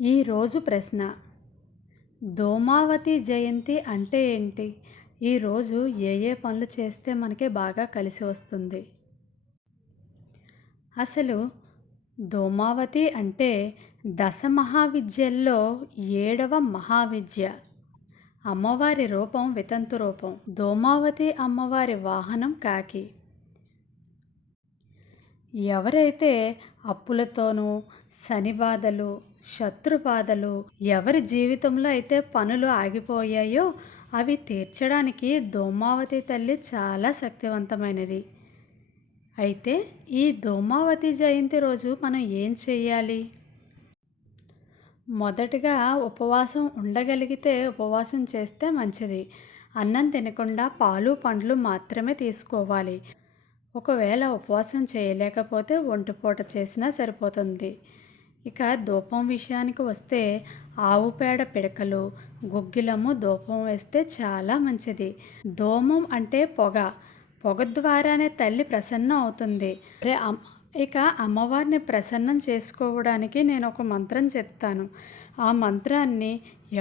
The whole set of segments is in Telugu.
ఈరోజు ప్రశ్న: ధూమావతి జయంతి అంటే ఏంటి? ఈరోజు ఏ ఏ పనులు చేస్తే మనకి బాగా కలిసి వస్తుంది? అసలు ధూమావతి అంటే దశ మహావిద్యల్లో 7వ మహావిద్య. అమ్మవారి రూపం వితంతు రూపం. ధూమావతి అమ్మవారి వాహనం కాకి. ఎవరైతే అప్పులతోనూ, శని బాధలు, శత్రు బాధలు, ఎవరి జీవితంలో అయితే పనులు ఆగిపోయాయో అవి తీర్చడానికి ధూమావతి తల్లి చాలా శక్తివంతమైనది. అయితే ఈ ధూమావతి జయంతి రోజు మనం ఏం చేయాలి? మొదటగా ఉపవాసం ఉండగలిగితే ఉపవాసం చేస్తే మంచిది. అన్నం తినకుండా పాలు పండ్లు మాత్రమే తీసుకోవాలి. ఒకవేళ ఉపవాసం చేయలేకపోతే ఒంటిపూట చేసినా సరిపోతుంది. ఇక ధూపం విషయానికి వస్తే ఆవు పేడ పిడకలు, గుగ్గిలము ధూపం వేస్తే చాలా మంచిది. ధూమం అంటే పొగ. పొగ ద్వారానే తల్లి ప్రసన్నం అవుతుంది. ఇక అమ్మవారిని ప్రసన్నం చేసుకోవడానికి నేను ఒక మంత్రం చెప్తాను. ఆ మంత్రాన్ని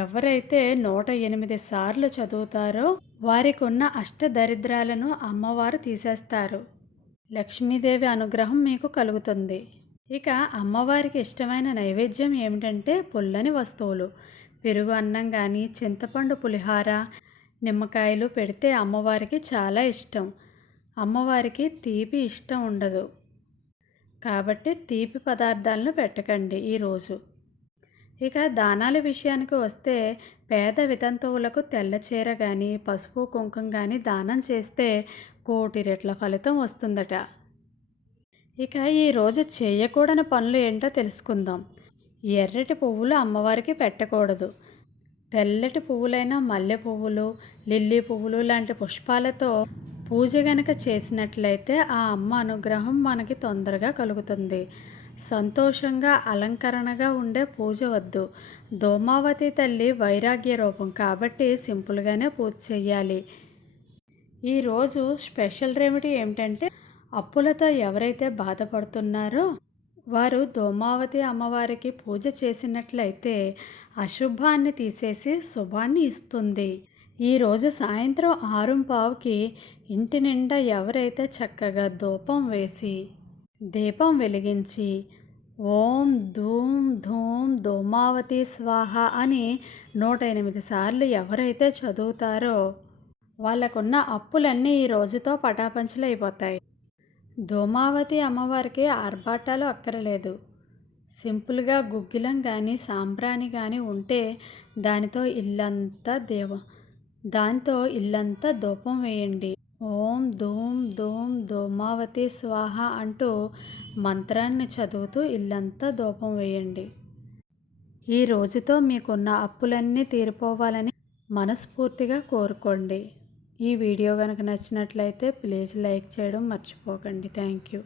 ఎవరైతే 108 సార్లు చదువుతారో వారికి ఉన్న అష్టదరిద్రాలను అమ్మవారు తీసేస్తారు. లక్ష్మీదేవి అనుగ్రహం మీకు కలుగుతుంది. ఇక అమ్మవారికి ఇష్టమైన నైవేద్యం ఏమిటంటే పుల్లని వస్తువులు. పెరుగు అన్నం కానీ, చింతపండు పులిహార, నిమ్మకాయలు పెడితే అమ్మవారికి చాలా ఇష్టం. అమ్మవారికి తీపి ఇష్టం ఉండదు. కాబట్టి తీపి పదార్థాలను పెట్టకండి ఈరోజు. ఇక దానాల విషయానికి వస్తే పేద వితంతువులకు తెల్ల చీర కానీ, పసుపు కుంకుమ కానీ దానం చేస్తే 1,00,00,000 రెట్ల ఫలితం వస్తుందట. ఇక ఈరోజు చేయకూడని పనులు ఏంటో తెలుసుకుందాం. ఎర్రటి పువ్వులు అమ్మవారికి పెట్టకూడదు. తెల్లటి పువ్వులైన మల్లె పువ్వులు, లిల్లీ పువ్వులు లాంటి పుష్పాలతో పూజ గనక చేసినట్లయితే ఆ అమ్మ అనుగ్రహం మనకి తొందరగా కలుగుతుంది. సంతోషంగా అలంకరణగా ఉండే పూజ వద్దు. ధూమావతి తల్లి వైరాగ్య రూపం కాబట్టి సింపుల్గానే పూజ చేయాలి. ఈరోజు స్పెషల్ రెమెడీ ఏమిటంటే అప్పులతో ఎవరైతే బాధపడుతున్నారో వారు ధూమావతి అమ్మవారికి పూజ చేసినట్లయితే అశుభాన్ని తీసేసి శుభాన్ని ఇస్తుంది. ఈరోజు సాయంత్రం 6:15కి ఇంటి నిండా ఎవరైతే చక్కగా ధూపం వేసి దీపం వెలిగించి ఓం ధూం ధూం ధూమావతి స్వాహ అని 108 సార్లు ఎవరైతే చదువుతారో వాళ్ళకున్న అప్పులన్నీ ఈ రోజుతో పటాపంచలైపోతాయి. ధూమావతి అమ్మవారికి ఆర్భాటాలు అక్కరలేదు. సింపుల్గా గుగ్గిలం కానీ, సాంబ్రాణి కానీ ఉంటే దాంతో ఇల్లంతా ధూపం వేయండి. ఓం ధూం ధూం ధూమావతి స్వాహ అంటూ మంత్రాన్ని చదువుతూ ఇల్లంతా ధూపం వేయండి. ఈ రోజుతో మీకున్న అప్పులన్నీ తీరిపోవాలని మనస్ఫూర్తిగా కోరుకోండి. ఈ వీడియో కనుక నచ్చినట్లయితే ప్లీజ్ లైక్ చేయడం మర్చిపోకండి. Thank you.